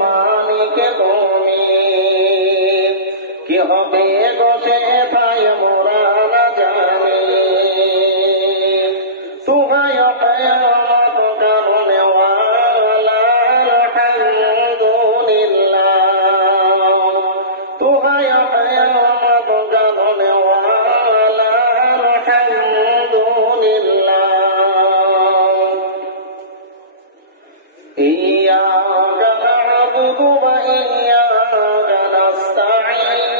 মানিক তুমি কি হবে গোসে থাই মোরা না জানি তুহাই কিয়ামত কারণে ওয়ালা আলহামদুলিল্লাহ তুহাই কিয়ামত কারণে ওয়ালা আলহামদুলিল্লাহ إياك نعبد وإياك نستعين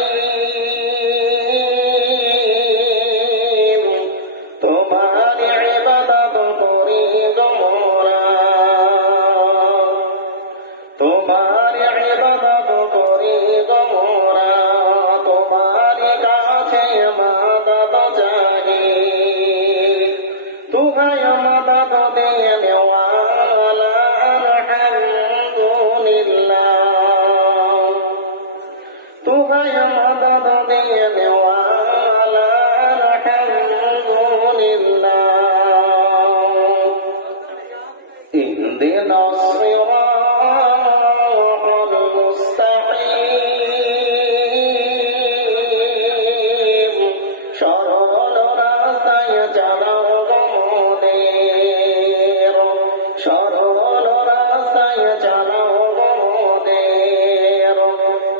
তোমারি ইবাদত করি গো মোরা তোমারি ইবাদত করি গো মোরা তোমারি কাছে মাদদ চাহি তুহাই মাদদ দিয়ে নেওয়ালা আলহামদুলিল্লাহ তুহাই মাদদ দিয়ে নেওয়ালা আলহামদুলিল্লাহ ইহদিনা الصراط المستقيم সরল রাস্তায় চালাও গো মোদের সরল রাস্তায় চালাও গো মোদের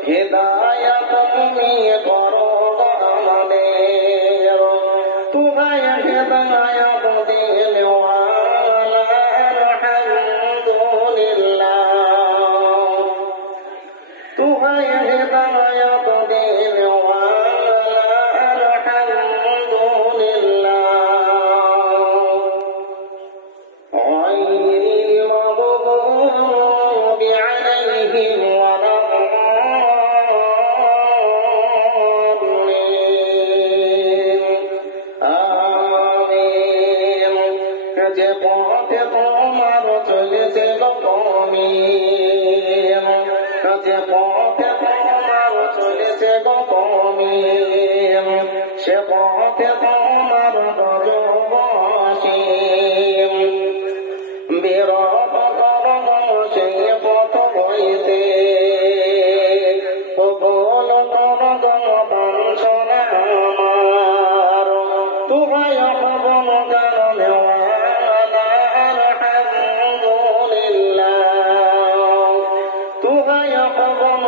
হিদায়াত তুমি করো গো আমাদের তুহাই হিদায়াত দিলে ওয়ালা আলহামদুলিল্লাহ তুহাই হিদায়াত দিলে ওয়ালা আলহামদুলিল্লাহ غير المغضوب عليهم ولا الضالين آمين যে পথে তোমার চলেছে গো তুমি যে পথে তোমার চলেছে গো তুমি সে পথে তোমার ব্রজবাসী বিরত করব সেই পথ হইতে কবুল করব বাঞ্ছনা আমার তুহাই কবুল কারণে ওয়ালা আলহামদুলিল্লাহ তুহাই কবুল